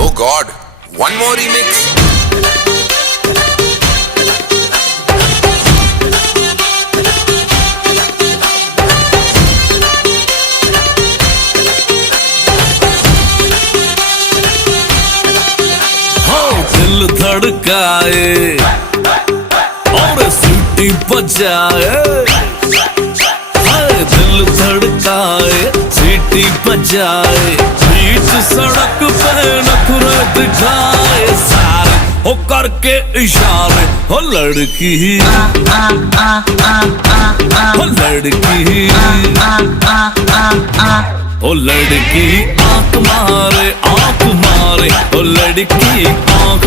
Oh God, one more remix. दिल धड़काए और सीटी बजाए, दिल धड़काए सीटी बजाए, बीच सड़क पे नखरे दिखाए सारे हो करके इशारे। हो लड़की हो लड़की ओ लड़की आंख मारे ओ लड़की आंख